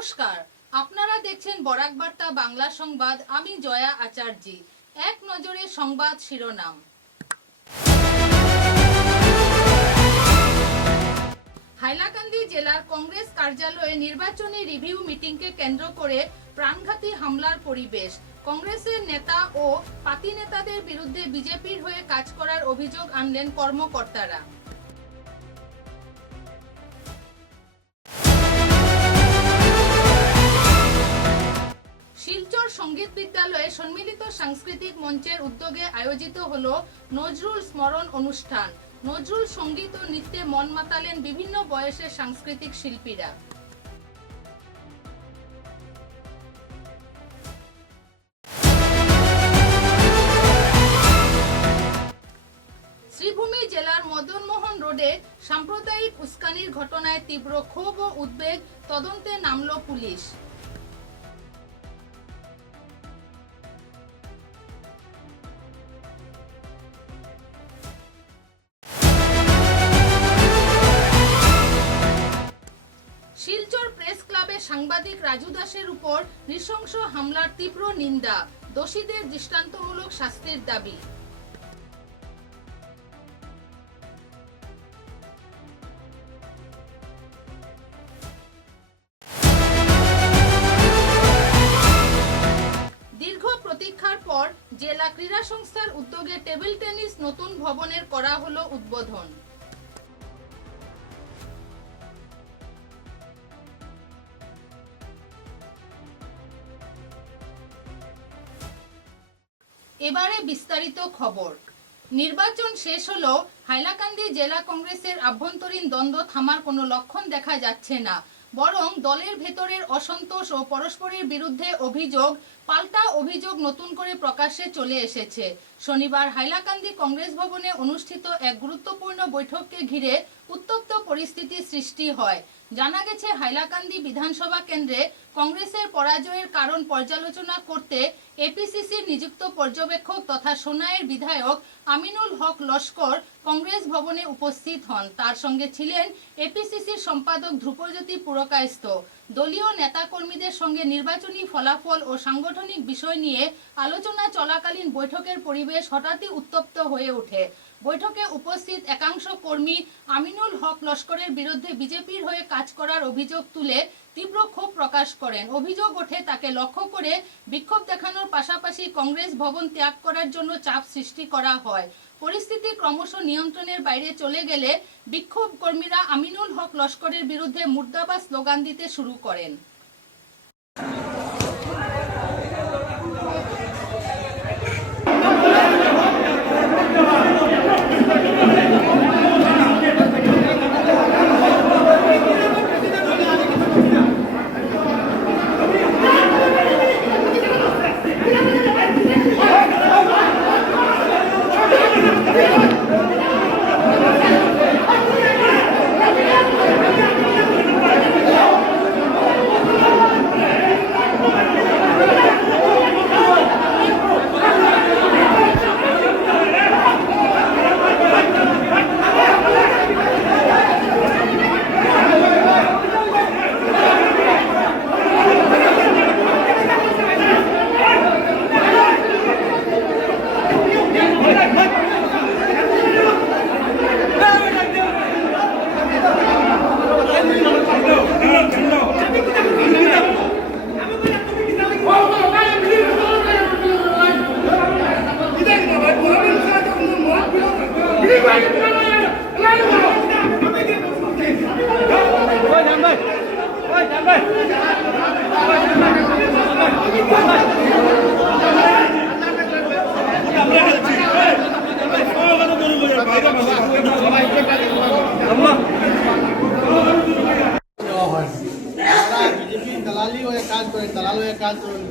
নমস্কার, আপনারা দেখছেন বরাক বার্তা বাংলা সংবাদ। আমি জয়া আচার্য। এক নজরে সংবাদ শিরোনাম। হাইলাকান্দি জেলার কংগ্রেস কার্যালয়ে নির্বাচনী রিভিউ মিটিংকে কেন্দ্র করে প্রাণঘাতী হামলার পরিবেশ। কংগ্রেসের নেতা ও পার্টি নেতাদের বিরুদ্ধে বিজেপির হয়ে কাজ করার অভিযোগ আনলেন কর্মকর্তারা। শিলচর সঙ্গীত বিদ্যালয়ে সম্মিলিত সাংস্কৃতিক মঞ্চের উদ্যোগে আয়োজিত হলো নজরুল স্মরণ অনুষ্ঠান। নজরুল সঙ্গীত ও নৃত্যে মন মাতালেন বিভিন্ন বয়সের সাংস্কৃতিক শিল্পীরা। শ্রীভূমি জেলার মদনমোহন রোডে সাম্প্রদায়িক উস্কানির ঘটনায় তীব্র ক্ষোভ ও উদ্বেগ, তদন্তে নামল পুলিশ। শিলচর প্রেস ক্লাবে সাংবাদিক রাজু দাসের উপর নৃশংস হামলার তীব্র নিন্দা, দোষীদের দৃষ্টান্তমূলক শাস্তির দাবি। দীর্ঘ প্রতীক্ষার পর জেলা ক্রীড়া সংস্থার উদ্যোগে টেবিল টেনিস নতুন ভবনের করা হলো উদ্বোধন। এবারে বিস্তারিত খবর। নির্বাচন শেষ হলো, হাইলাকান্দি জেলা কংগ্রেসের আভ্যন্তরীণ দ্বন্দ্ব থামার কোনো লক্ষণ দেখা যাচ্ছে না। বরং দলের ভেতরের অসন্তোষ ও পরস্পরের বিরুদ্ধে অভিযোগ পাল্টা অভিযোগ নতুন করে প্রকাশ্যে চলে এসেছে। শনিবার হাইলাকান্দি কংগ্রেস ভবনে অনুষ্ঠিত এক গুরুত্বপূর্ণ বৈঠককে ঘিরে উত্তপ্ত পরিস্থিতি সৃষ্টি হয়। জানা গেছে, হাইলাকান্দি বিধানসভা কেন্দ্রে কংগ্রেসের পরাজয়ের কারণ পর্যালোচনা করতে এপিসিসির নিযুক্ত পর্যবেক্ষক তথা সোনাইয়ের বিধায়ক আমিনুল হক লস্কর কংগ্রেস ভবনে উপস্থিত হন। তার সঙ্গে ছিলেন এপিসিসির সম্পাদক ধ্রুপজ্যোতি পুরকায়স্থ। দলীয় নেতাকর্মীদের সঙ্গে নির্বাচনী ফলাফল ও সাংগঠনিক বিষয় নিয়ে আলোচনা চলাকালীন বৈঠকের পরিবেশ হঠাৎই উত্তপ্ত হয়ে ওঠে। বৈঠকে উপস্থিত একাংশ কর্মী আমিনুল হক লস্করের বিরুদ্ধে বিজেপির হয়ে কাজ করার অভিযোগ তুলে তীব্র ক্ষোভ প্রকাশ করেন। অভিযোগ ওঠে, তাকে লক্ষ্য করে বিক্ষোভ দেখানোর পাশাপাশি কংগ্রেস ভবন ত্যাগ করার জন্য চাপ সৃষ্টি করা হয়। পরিস্থিতি ক্রমশ নিয়ন্ত্রণের বাইরে চলে গেলে বিক্ষোভ কর্মীরা আমিনুল হক লস্করের বিরুদ্ধে মুর্দাবাদ স্লোগান দিতে শুরু করেন।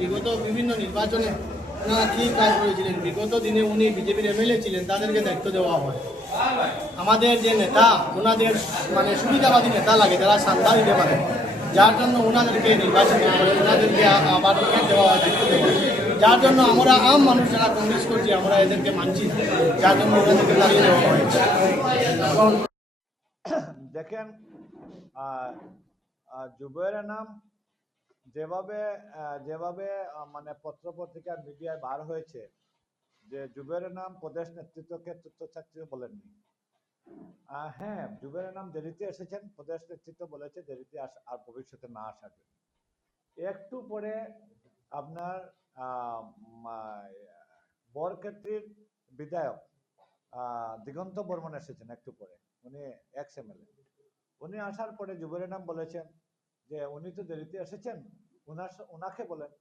বিগত বিভিন্ন নির্বাচনে ওনারা কি কাজ করেছিলেন, বিগত দিনে উনি বিজেপির এমএলএ ছিলেন, তাদেরকে দায়িত্ব দেওয়া হয়। আমাদের যে নেতা, ওনাদের মানে সুবিধাবাদী নেতা লাগে, যারা সান্ধ্যা দিতে পারে, যার জন্য ওনাদেরকে নির্বাচন করে, ওনাদেরকে আবার টিকিট দেওয়া হয়, দায়িত্ব দেওয়া হয়। যার জন্য আমরা আম মানুষ যারা কংগ্রেস করছি, আমরা এদেরকে মানছি, যার জন্য ওনাদেরকে দাঁড়িয়ে দেওয়া হয়েছে। দেখেন, জুবাইরের নাম যেভাবে যেভাবে মানে পত্রপত্রিকার মিডিয়ায় বার হয়েছে যে জুবেরের নাম প্রদেশ নেতৃত্বকে তুচ্ছতাচ্ছিল্য বলেননি। হ্যাঁ, জুবেরের নাম দেরিতে এসেছেন, প্রদেশ নেতৃত্ব বলেছে দেরিতে আর ভবিষ্যতে না আসার জন্য। একটু পরে আপনার বরক্ষেত্রীর বিধায়ক দিগন্ত বর্মন এসেছেন একটু পরে, উনি এক্স এমএলএ। উনি আসার পরে জুবেরের নাম বলেছেন যে উনি তো দেরিতে এসেছেন, উনাকে বলেন।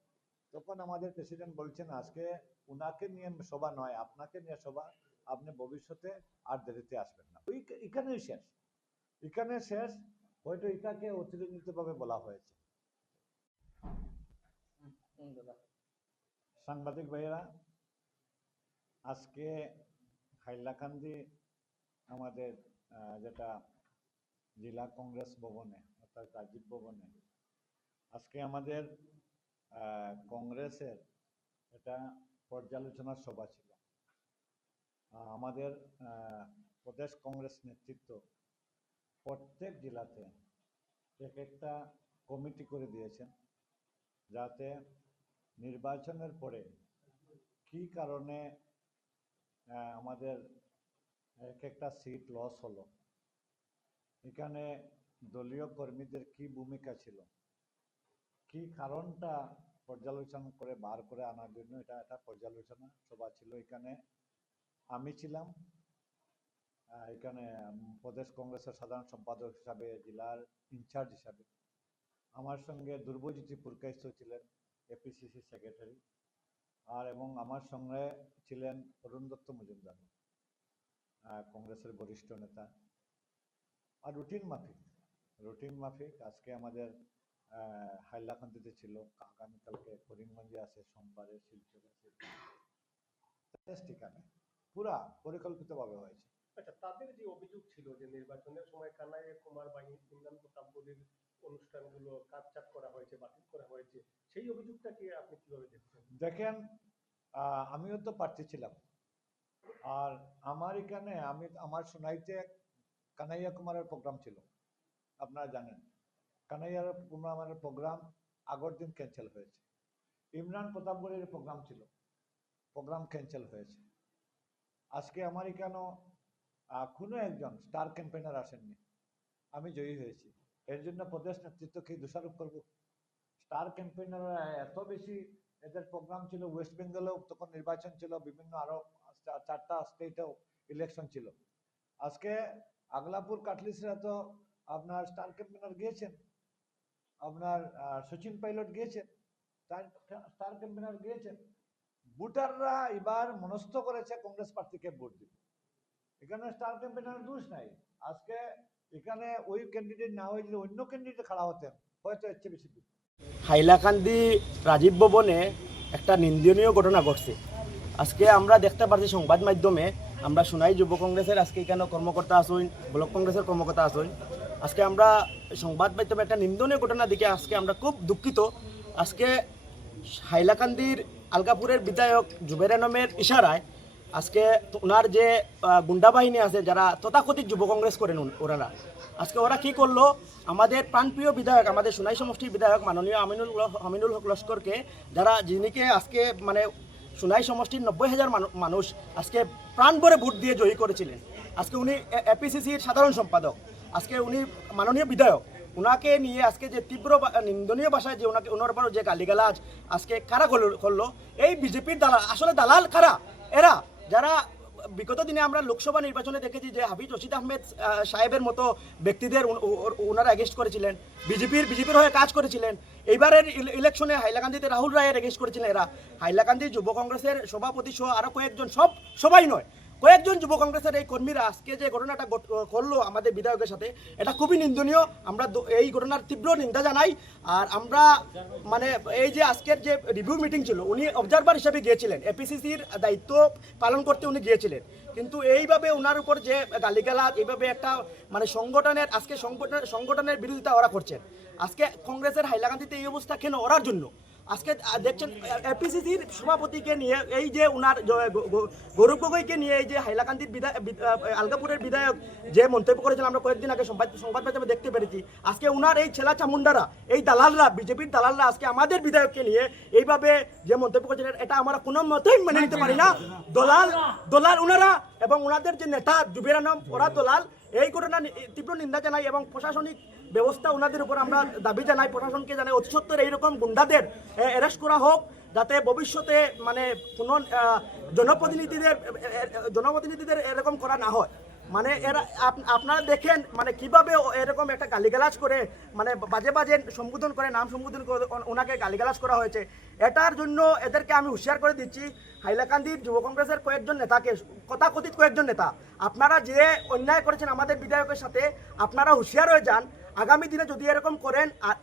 তখন আমাদের প্রেসিডেন্ট বলছেন আজকে উনাকে নিয়ে সভা নয়, আপনাকে নিয়ে সভা, আপনি ভবিষ্যতে আর দেরিতে আসবেন না। এখানেই শেষ, এখানে শেষ। হয়তো এটাকে অতিরঞ্জিতভাবে বলা হয়েছে। সাংবাদিক ভাইয়েরা, আজকে হাইলাকান্দি আমাদের যেটা জেলা কংগ্রেস ভবনে অর্থাৎ রাজীব ভবনে আজকে আমাদের কংগ্রেসের এটা পর্যালোচনা সভা ছিল। আমাদের প্রদেশ কংগ্রেস নেতৃত্ব প্রত্যেক জেলাতে এক একটা কমিটি করে দিয়েছেন, যাতে নির্বাচনের পরে কি কারণে আমাদের এক একটা সিট লস হলো, এখানে দলীয় কর্মীদের কি ভূমিকা ছিল, কি কারণটা পর্যালোচনা করে বার করে আনার জন্য এটা একটা পর্যালোচনা সভা ছিল। এখানে আমি ছিলাম, এখানে প্রদেশ কংগ্রেসের সাধারণ সম্পাদক হিসাবে, জেলার ইনচার্জ হিসাবে। আমার সঙ্গে দুর্বজিৎ পুরকাইস্ত ছিলেন এপিসিসি সেক্রেটারি, আর এবং আমার সঙ্গে ছিলেন অরুণ দত্ত মজুমদার, কংগ্রেসের বরিষ্ঠ নেতা। আর রুটিন মাফিক আজকে আমাদের হাইলাকান্দিতে ছিল, আগামীকালকে করিমগঞ্জে আছে, সোমবারে শিলচরে আছে, ঠিকানে পুরা পরিকল্পিতভাবে হয়েছে। আচ্ছা, তাদের যে অভিযোগ ছিল যে নির্বাচনের সময় কানাইয়া কুমার বাহিনী ইমরান প্রতাপ বলির অনুষ্ঠানগুলো কাটছাট করা হয়েছে, বাতিল করা হয়েছে, সেই অভিযোগটাকে আপনি কিভাবে দেখছেন? দেখেন, আমিও তো প্রার্থী ছিলাম, আর আমার এখানে আমার সোনাইতে কানাইয়া কুমারের প্রোগ্রাম ছিল। আপনারা জানেন কানাইয়া কুমারের প্রোগ্রাম আগের দিন ক্যান্সেল হয়েছে। ইমরান প্রতাপ বলির প্রোগ্রাম ছিল, প্রোগ্রাম ক্যান্সেল হয়েছে। আজকে আমার এখানেও কোনো একজন স্টার ক্যাম্পেইনার আসেননি, আমি জয়ী হয়েছি। এর জন্য প্রদেশ নেতৃত্বকে দোষারোপ করব? স্টার ক্যাম্পেইনাররা এত বেশি, এদের প্রোগ্রাম ছিল, ওয়েস্ট বেঙ্গলেও তখন নির্বাচন ছিল, বিভিন্ন আরো 4টা স্টেটেও ইলেকশন ছিল। আজকে আগলাপুর কাটলিসরা তো আপনার স্টার ক্যাম্পেইনার গিয়েছেন, আপনার সচিন পাইলট গিয়েছেন, স্টার ক্যাম্পেইনার গিয়েছেন। ভোটাররা এবার মনস্থ করেছে কংগ্রেস প্রার্থীকে ভোট দিবে। এখানে স্টার ক্যাম্পেইনার দোষ নাই। আজকে এখানে ওই ক্যান্ডিডেট না হয়ে যদি অন্য ক্যান্ডিডেট খাড়া হতেন, হয়তো এর চেয়ে বেশি। হাইলাকান্দি রাজীব ভবনে একটা নিন্দনীয় ঘটনা ঘটছে। আজকে আমরা দেখতে পাচ্ছি সংবাদ মাধ্যমে, আমরা শুনাই যুব কংগ্রেসের আজকে এখানে কর্মকর্তা আসুন, ব্লক কংগ্রেসের কর্মকর্তা আসুন। আজকে আমরা সংবাদ মাধ্যমে একটা নিন্দনীয় ঘটনা দেখে আজকে আমরা খুব দুঃখিত। আজকে হাইলাকান্দির আলগাপুরের বিধায়ক জুবের আলমের ইশারায় আজকে ওনার যে গুন্ডা বাহিনী আছে, যারা তথাকথিত যুব কংগ্রেস করেন ওনারা, আজকে ওরা কি করলো, আমাদের প্রাণপ্রিয় বিধায়ক, আমাদের সোনাই সমষ্টির বিধায়ক মাননীয় আমিনুল হক লস্করকে, যিনিকে আজকে মানে সোনাই সমষ্টির 90,000 মানুষ আজকে প্রাণ ভরে ভোট দিয়ে জয়ী করেছিলেন। আজকে উনি এপিসিসির সাধারণ সম্পাদক, আজকে উনি মাননীয় বিধায়ক, ওনাকে নিয়ে আজকে যে তীব্র নিন্দনীয় ভাষায় যে ওনার উপর যে গালিগালাজ আজকে কারা করলো, এই বিজেপির দালাল, আসলে দালাল কারা? এরা যারা বিগত দিনে আমরা লোকসভা নির্বাচনে দেখেছি যে হাফিজ রশিদ আহমেদ সাহেবের মতো ব্যক্তিদের ওনারা এগেস্ট করেছিলেন, বিজেপির হয়ে কাজ করেছিলেন। এইবারের ইলেকশনে হাইলাকান্দিতে রাহুল রায়ের এগেস্ট করেছিলেন এরা। হাইলাকান্দি যুব কংগ্রেসের সভাপতি সহ আরও কয়েকজন, সবাই নয়, কয়েকজন যুব কংগ্রেসের এই কর্মীরা আজকে যে ঘটনাটা করলো আমাদের বিধায়কের সাথে, এটা খুবই নিন্দনীয়। আমরা এই ঘটনার তীব্র নিন্দা জানাই। আর আমরা মানে এই যে আজকের যে রিভিউ মিটিং ছিল, উনি অবজারভার হিসেবে গিয়েছিলেন, এপিসিসির দায়িত্ব পালন করতে উনি গিয়েছিলেন, কিন্তু এইভাবে ওনার উপর যে গালিগালাজ, এইভাবে একটা মানে সংগঠনের বিরোধিতা ওরা করছেন। আজকে কংগ্রেসের হাইলাকান্দিতে এই অবস্থা কেন? ওরার জন্য। আজকে দেখছেন এপিসিসির সভাপতিকে নিয়ে এই যে উনার গৌরব গগৈকে নিয়ে এই যে হাইলাকান্দির আলগাপুরের বিধায়ক যে মন্তব্য করেছেন আমরা কয়েকদিন আগে সংবাদ মাধ্যমে দেখতে পেরেছি, আজকে উনার এই ছেলা চামুন্ডারা, এই দালালরা, বিজেপির দালালরা আজকে আমাদের বিধায়ককে নিয়ে এইভাবে যে মন্তব্য করেছেন, এটা আমরা কোনো মতেই মেনে নিতে পারি না। দলাল উনারা এবং ওনাদের যে নেতা জুবের আলম, ওরা দলাল। এই ঘটনা তীব্র নিন্দা জানাই এবং প্রশাসনিক ব্যবস্থা ওনাদের উপর আমরা দাবি জানাই, প্রশাসনকে জানাই অতি সত্বর এইরকম গুন্ডাদের অ্যারেস্ট করা হোক, যাতে ভবিষ্যতে মানে কোনো জনপ্রতিনিধিদের এরকম করা না হয়। মানে এরা আপনারা দেখেন মানে কিভাবে এরকম একটা গালিগালাজ করে, মানে বাজে বাজে সম্বোধন করে, নাম সম্বোধন করে ওনাকে গালিগালাজ করা হয়েছে। এটার জন্য এদেরকে আমি হুঁশিয়ার করে দিচ্ছি, হাইলাকান্দির যুব কংগ্রেসের কয়েকজন নেতাকে, তথাকথিত কয়েকজন নেতা, আপনারা যে অন্যায় করেছেন আমাদের বিধায়কের সাথে, আপনারা হুঁশিয়ার হয়ে যান। আগামী দিনে যদি এরকম করেন, আর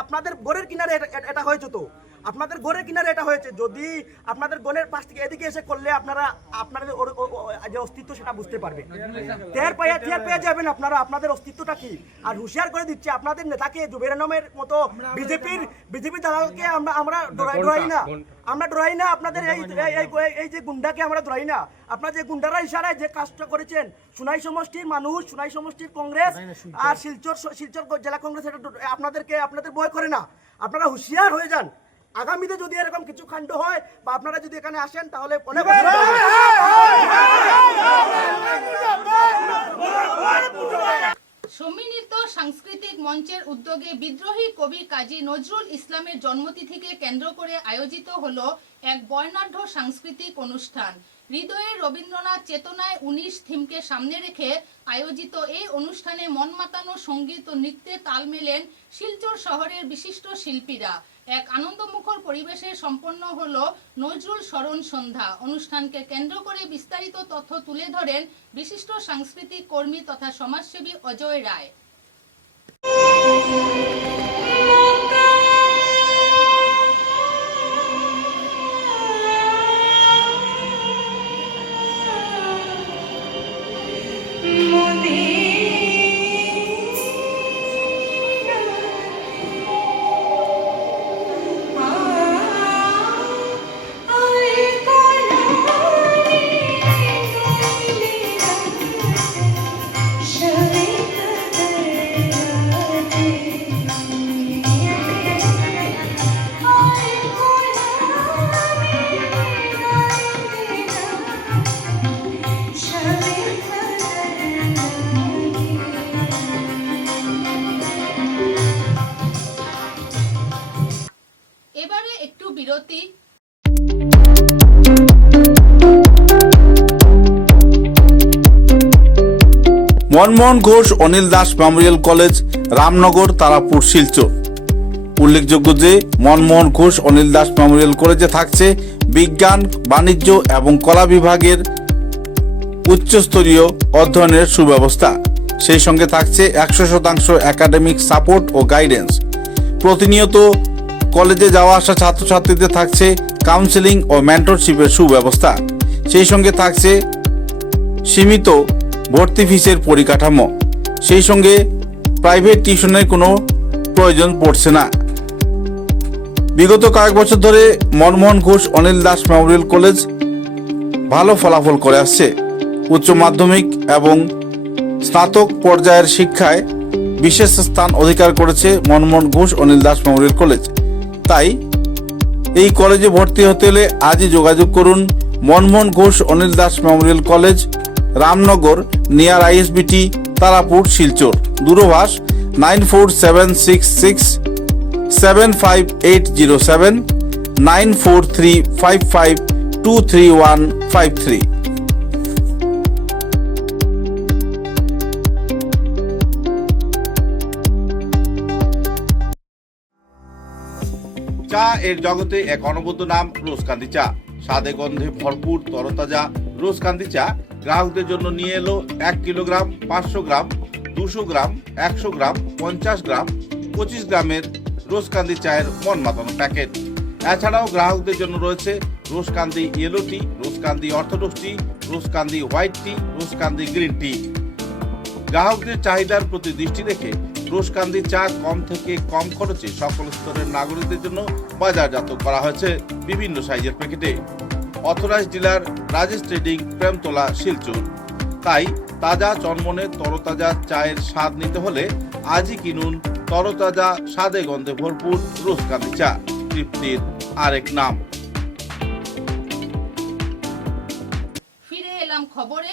আপনাদের ঘরের কিনারে এটা হয়েছে, তো আপনাদের ঘরের কিনারে এটা হয়েছে, যদি আপনাদের গনের পাশ থেকে এদিকে এসে করলে আপনাদের যে অস্তিত্ব সেটা বুঝতে পারবে, টের পেয়ে যাবেন আপনারা আপনাদের অস্তিত্বটা কি। আর হুঁশিয়ার করে দিচ্ছে আপনাদের নেতাকে, জুবের আলমের মতো বিজেপি দালালকে আমরা ডরাই না, আপনাদের এই যে গুন্ডাকে আমরা ডরাই না। আপনারা যে গুন্ডারা ইশারায় যে কাজটা করেছেন, সুনাই সমষ্টির মানুষ, সুনাই সমষ্টির কংগ্রেস আর শিলচর জেলা কংগ্রেস, এটা আপনাদের ভয় করে না। আপনারা হুঁশিয়ার হয়ে যান, আগামীতে যদি এরকম কিছু কাণ্ড হয় বা আপনারা যদি এখানে আসেন তাহলে অনেক সম্মিলিত সাংস্কৃতিক মঞ্চের উদ্যোগে বিদ্রোহী কবি কাজী নজরুল ইসলামের জন্মতিথিকে কেন্দ্র করে আয়োজিত হলো এক বর্ণাঢ্য সাংস্কৃতিক অনুষ্ঠান। হৃদয়ের রবীন্দ্রনাথ চেতনায় 19 থিমকে সামনে রেখে আয়োজিত এই অনুষ্ঠানে মন মাতানো সঙ্গীত ও নৃত্যে তাল মেলেন শিলচর শহরের বিশিষ্ট শিল্পীরা। এক আনন্দমুখর পরিবেশে সম্পন্ন হলো নজরুল স্মরণ সন্ধ্যা। অনুষ্ঠানকে কেন্দ্র করে বিস্তারিত তথ্য তুলে ধরেন বিশিষ্ট সাংস্কৃতিক কর্মী তথা সমাজসেবী অজয় রায়। এবারে একটু বিরতি। Manmohan Ghosh Anil Das memorial college, Ramnagar, Tarapur, Silchar. উল্লেখযোগ্য যে মনমোহন ঘোষ অনিল দাস মেমোরিয়াল কলেজে থাকছে বিজ্ঞান, বাণিজ্য এবং কলা বিভাগের উচ্চস্তরীয় অধ্যয়নের সুব্যবস্থা। সেই সঙ্গে থাকছে 100% একাডেমিক সাপোর্ট ও গাইডেন্স। প্রতিনিয়ত কলেজে যাওয়া আসা ছাত্রছাত্রীদের থাকছে কাউন্সেলিং ও মেন্টরশিপের সুব্যবস্থা। সেই সঙ্গে থাকছে সীমিত ভর্তি ফিসের পরিকাঠামো। সেই সঙ্গে প্রাইভেট টিউশনের কোনো প্রয়োজন পড়ছে না। বিগত কয়েক বছর ধরে মনমোহন ঘোষ অনিল দাস মেমোরিয়াল কলেজ ভালো ফলাফল করে আসছে। উচ্চ মাধ্যমিক এবং স্নাতক পর্যায়ের শিক্ষায় বিশেষ স্থান অধিকার করেছে মনমোহন ঘোষ অনিল দাস মেমোরিয়াল কলেজ। তাই এই কলেজে ভর্তি হতে হলে আজই যোগাযোগ করুন Manmohan Ghosh Anil Das memorial college, Ramnagar, near ISBT, Tarapur, Silchar. দূরভাষ 9476675807 9435523153। চা এর জগতে এক অনবদ্য নাম রোজকান্দি চা। স্বাদে গন্ধে ভরপুর তরতাজা রোজকান্দি চা গ্রাহকদের জন্য নিয়ে এলো 1 কিলোগ্রাম, 500 গ্রাম, 200 গ্রাম, 100 গ্রাম, 50 গ্রাম, 25 গ্রামের রোজকান্দি চায়ের মন মাতানো প্যাকেট। এছাড়াও গ্রাহকদের জন্য রয়েছে রোজকান্দি ইয়েলো টি, রোজকান্দি অর্থোডক্স টি, রোজকান্দি হোয়াইট টি, রোজকান্দি গ্রিন টি। গ্রাহকদের চাহিদার প্রতি দৃষ্টি রেখে রোজকান্দি চা কম থেকে কম খরচে সকল স্তরের নাগরিকদের জন্য বাজারজাত করা হয়েছে বিভিন্ন সাইজের প্যাকেটে। Authorised dealer Rajesh trading, Premtala, Silchar. তাই তাজা চনমনে তরতাজা চায়ের স্বাদ নিতে হলে আজই কিনুন তরতাজা স্বাদে গন্ধে ভরপুর রোজকান্দি চা, তৃপ্তির আরেক নাম। ফিরে এলাম খবরে।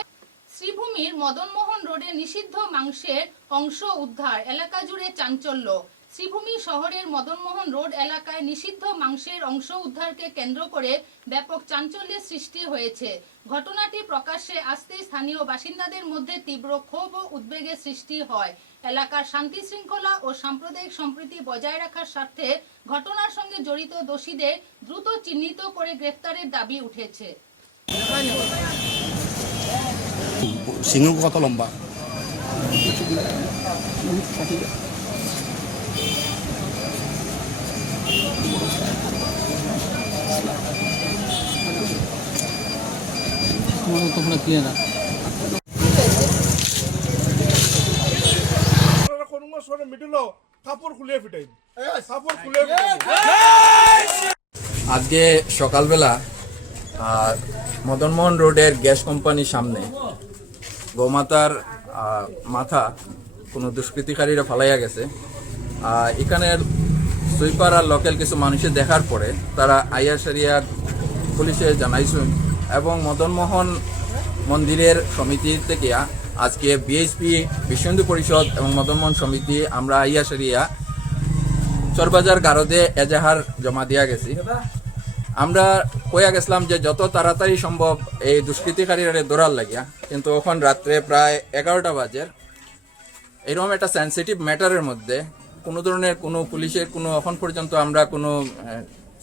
শ্রীভূমির মদনমোহন রোডে নিষিদ্ধ মাংসের অংশ উদ্ধার, এলাকা জুড়ে চাঞ্চল্য। শ্রীভূমি শহরের মদনমোহন রোড এলাকায় নিষিদ্ধ মাংসের অংশ উদ্ধারকে কেন্দ্র করে ব্যাপক চাঞ্চল্যের সৃষ্টি হয়েছে। ঘটনাটি প্রকাশ্যে আসতেই স্থানীয় বাসিন্দাদের মধ্যে তীব্র ক্ষোভ ও উদ্বেগের সৃষ্টি হয়। এলাকার শান্তি শৃঙ্খলা ও সাম্প্রদায়িক সম্প্রীতি বজায় রাখার স্বার্থে ঘটনার সঙ্গে জড়িত দোষীদের দ্রুত চিহ্নিত করে গ্রেফতারের দাবি উঠেছে। সিংহ কত লম্বা? আজকে সকালবেলা মদনমোহন রোডের গ্যাস কোম্পানির সামনে গোমাতার মাথা কোনো দুষ্কৃতিকারীরা ফালাইয়া গেছে। এখানের সুইপার আর লোকাল কিছু মানুষের দেখার পরে তারা আইয়াশারিয়ার পুলিশে জানাইছেন এবং মদনমোহন মন্দিরের সমিতি থেকে আজকে বিএসপি, বিশ্ব হিন্দু পরিষদ এবং মদনমোহন সমিতি আমরা আইয়াশারিয়া চরবাজার গারদে এজাহার জমা দিয়া গেছি। আমরা কইয়া গেছিলাম যে যত তাড়াতাড়ি সম্ভব এই দুষ্কৃতিকারীরা ধরার লাগিয়া, কিন্তু এখন রাত্রে প্রায় 11টা বাজে। এরকম একটা সেন্সিটিভ ম্যাটারের মধ্যে কোনো ধরনের কোনো পুলিশের কোনো এখন পর্যন্ত আমরা কোনো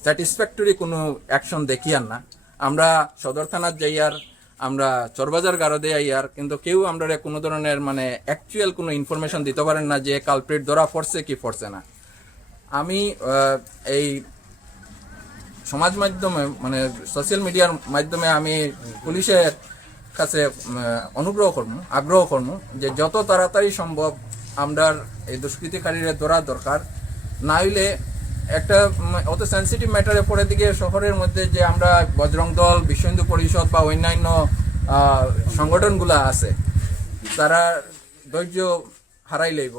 স্যাটিসফ্যাক্টরি কোনো অ্যাকশন দেখি আর না। আমরা সদর থানার যাইয়ার, আমরা চরবাজার গারদে আইয়ার, কিন্তু কেউ আমরা কোনো ধরনের মানে অ্যাকচুয়াল কোনো ইনফরমেশন দিতে পারেন না যে কালপ্রিট ধরা পড়ছে কি পড়ছে না। আমি এই সমাজ মাধ্যমে মানে সোশ্যাল মিডিয়ার মাধ্যমে আমি পুলিশের কাছে আগ্রহ করবো যে যত তাড়াতাড়ি সম্ভব আমরা এই দুষ্কৃতিকারীরা ধরা দরকার। না হইলে একটা অত সেন্সিটিভ ম্যাটারে পরে দিকে শহরের মধ্যে যে আমরা বজরং দল, বিশ্ব হিন্দু পরিষদ বা অন্যান্য সংগঠনগুলো আছে তারা ধৈর্য হারাই লইব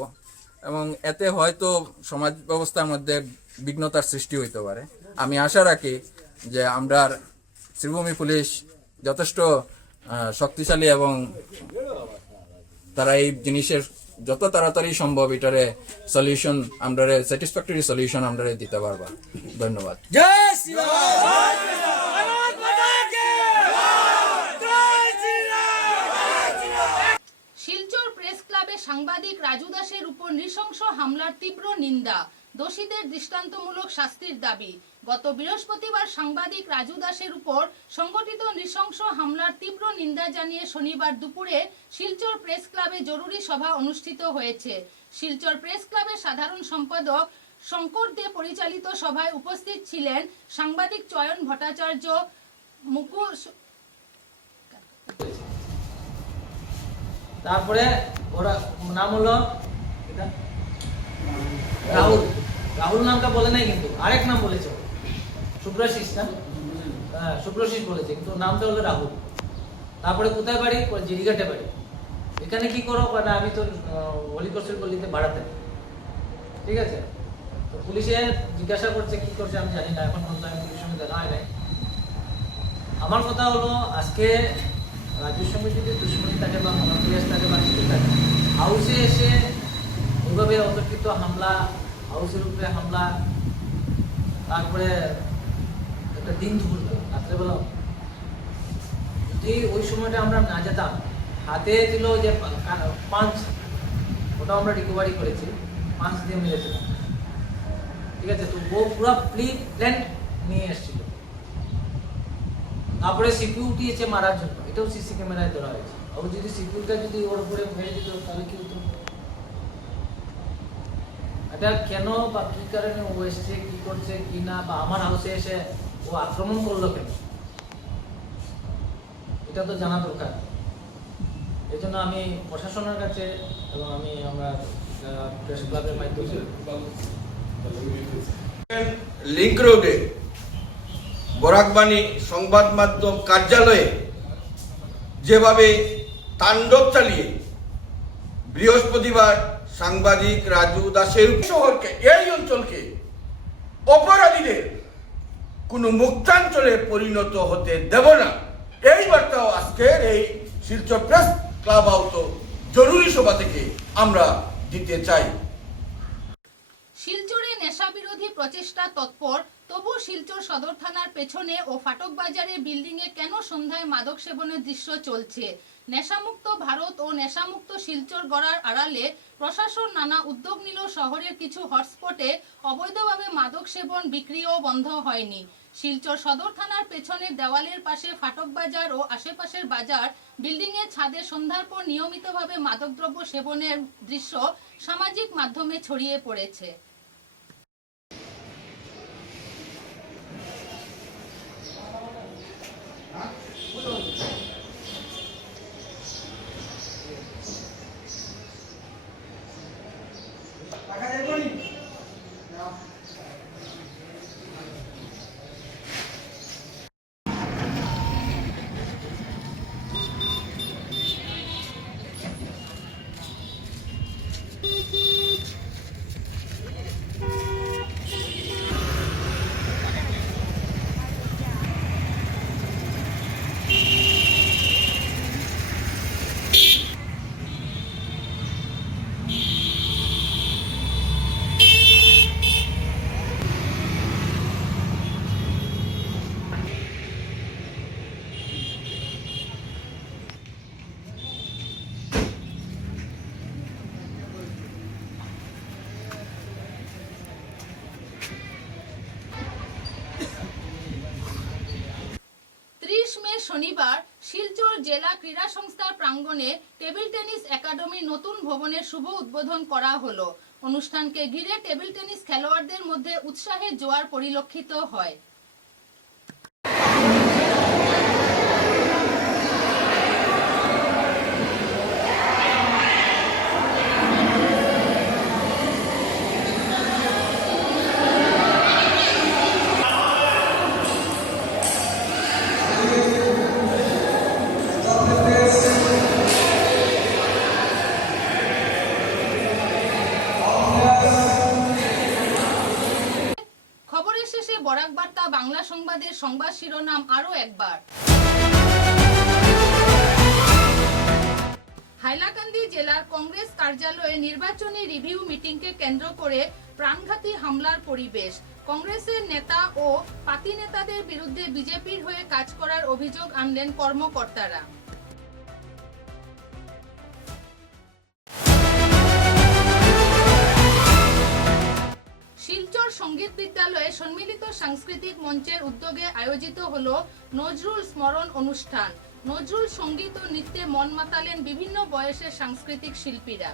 এবং এতে হয়তো সমাজ ব্যবস্থার মধ্যে বিঘ্নতার সৃষ্টি হইতে পারে। আমি আশা রাখি যে আমরা শ্রীভূমি পুলিশ যথেষ্ট শক্তিশালী এবং তারা এই জিনিসের যত তাড়াতাড়ি সম্ভব এটারে সলিউশন আমরা স্যাটিসফ্যাক্টরি সলিউশন আমরা দিতে পারবা। ধন্যবাদ। শিলচর প্রেস ক্লাবে সাংবাদিক রাজু দাসের উপর নৃশংস হামলার তীব্র নিন্দা, দোষীদের দৃষ্টান্তমূলক শাস্তির দাবি। গত বৃহস্পতিবার সাংবাদিক রাজু দাসের উপর সংগঠিত নৃশংস হামলার তীব্র নিন্দা জানিয়ে শনিবার দুপুরে শিলচর প্রেস ক্লাবে জরুরি সভা অনুষ্ঠিত হয়েছে। শিলচর প্রেস ক্লাবের সাধারণ সম্পাদক শঙ্কর দে পরিচালিত সভায় উপস্থিত ছিলেন সাংবাদিক চয়ন ভট্টাচার্য, মুকুল। তারপরে ওরা নাম হলো রাহুল। রাহুল নামটা বলে নাই, কিন্তু আরেক নাম বলেছে শুভ্রাশিস না? হ্যাঁ, শুভ্রাশিস বলেছে, কিন্তু নামটা হলো রাহুল। তারপরে কোথায় বাড়ি? জিরিঘাটে বাড়ি। এখানে কি করো? না আমি তো হলিকোর্সের গলিতে ভাড়া থাকি। ঠিক আছে, তো পুলিশে জিজ্ঞাসা করছে কি করছে আমি জানি না, এখন পর্যন্ত আমি পুলিশের সঙ্গে দেখা হয় নাই। আমার কথা হলো আজকে রাজ্যের সঙ্গে যদি দুশ্মনী থাকে বা মনোক্রিয়াস থাকে বা কিছু থাকে, হাউসে এসে ওইভাবে অতর্কিত হামলা, হাউসের উপরে হামলা, তারপরে একটা দিন দুপুর রাত্রেবেলা, যদি ওই সময়টা আমরা না যেতাম, হাতে দিল যে পাঁচ, ওটা আমরা রিকভারি করেছি, 5 দিয়ে মিলেছিলাম। ঠিক আছে, তো ও পুরো প্ল্যান নিয়ে এসেছিল। তারপরে সিপিউ উঠিয়েছে মারার জন্য, এটাও সিসি ক্যামেরায় ধরা হয়েছে। ও যদি সিপিউটা যদি ওর উপরে মেরে দিত তাহলে কি হতো? এটা কেন বা কি কারণে ও এসছে, কি করছে কি না, বা আমার হাউসে এসে ও আক্রমণ করলো কেন, এটা তো জানা দরকার। এই জন্য আমি প্রশাসনের কাছে এবং আমরা প্রেস ক্লাবের মাধ্যমে। লিংক রোডে বরাকবাণী সংবাদ মাধ্যম কার্যালয়ে যেভাবে তাণ্ডব চালিয়ে বৃহস্পতিবার সাংবাদিক রাজু দাসের শহরকে, এই অঞ্চলকে অপরাধীদের কোনো মুক্তাঞ্চলে পরিণত হতে দেব না, এই বার্তাও আজকের এই শিলচর প্রেস ক্লাব আউট জরুরি সভা থেকে আমরা দিতে চাই। শিলচরে নেশা বিরোধী প্রচেষ্টা তৎপর, তবু শিলচর সদর থানার পেছনে ও ফাটক বাজারে বিল্ডিং এ কেন সন্ধ্যায় মাদক সেবনের দৃশ্য চলছে? নেশামুক্ত ভারত ও নেশামুক্ত শিলচর গড়ার আড়ালে প্রশাসন নানা উদ্যোগ নিল, শহরের কিছু হটস্পটে অবৈধভাবে মাদক সেবন বিক্রিও বন্ধ হয়নি। শিলচর সদর থানার পেছনের দেওয়ালের পাশে ফাটক বাজার ও আশেপাশের বাজার বিল্ডিং এর ছাদে সন্ধ্যার পর নিয়মিতভাবে মাদকদ্রব্য সেবনের দৃশ্য সামাজিক মাধ্যমে ছড়িয়ে পড়েছে। শনিবার শিলচর জেলা ক্রীড়া সংস্থার প্রাঙ্গণে টেবিল টেনিস একাডেমির নতুন ভবনের শুভ উদ্বোধন করা হলো। অনুষ্ঠানকে ঘিরে টেবিল টেনিস খেলোয়াড়দের মধ্যে উৎসাহের জোয়ার পরিলক্ষিত হয়। বরাক বার্তা বাংলা সংবাদের সংবাদ শিরোনাম আরো একবার। হাইলাকান্দি জেলার কংগ্রেস কার্যালয়ে নির্বাচনী রিভিউ মিটিংকে কেন্দ্র করে প্রাণঘাতী হামলার পরিবেশ। কংগ্রেসের নেতা ও পার্টি নেতাদের বিরুদ্ধে বিজেপির হয়ে কাজ করার অভিযোগ আনলেন কর্মকর্তারা। শিলচর সঙ্গীত বিদ্যালয়ে সম্মিলিত সাংস্কৃতিক মঞ্চের উদ্যোগে আয়োজিত হলো নজরুল স্মরণ অনুষ্ঠান। নজরুল সঙ্গীত ও নৃত্যে মন মাতালেন বিভিন্ন বয়সের সাংস্কৃতিক শিল্পীরা।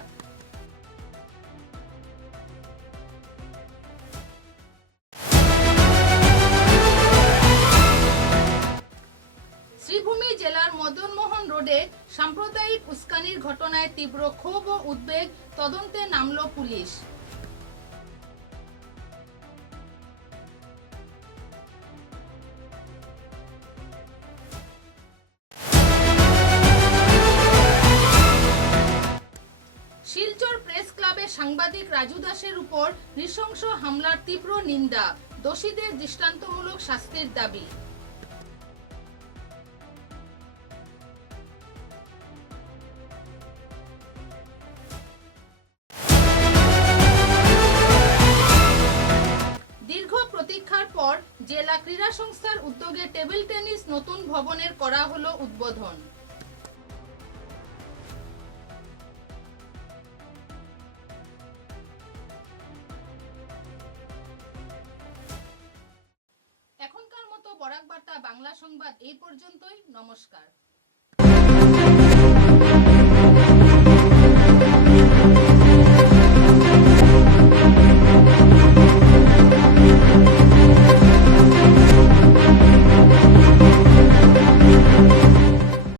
শ্রীভূমি জেলার মদনমোহন রোডে সাম্প্রদায়িক উস্কানির ঘটনায় তীব্র ক্ষোভ ও উদ্বেগ, তদন্তে নামল পুলিশ। শিলচর প্রেস ক্লাবে সাংবাদিক রাজু দাসের উপর নৃশংস হামলার তীব্র নিন্দা, দোষীদের দৃষ্টান্তমূলক শাস্তির দাবি। দীর্ঘ প্রতীক্ষার পর জেলা ক্রীড়া সংস্থার উদ্যোগে টেবিল টেনিস নতুন ভবনের করা হলো উদ্বোধন। এখনকার মতো বরাক বার্তা বাংলা সংবাদ এই পর্যন্তই। নমস্কার।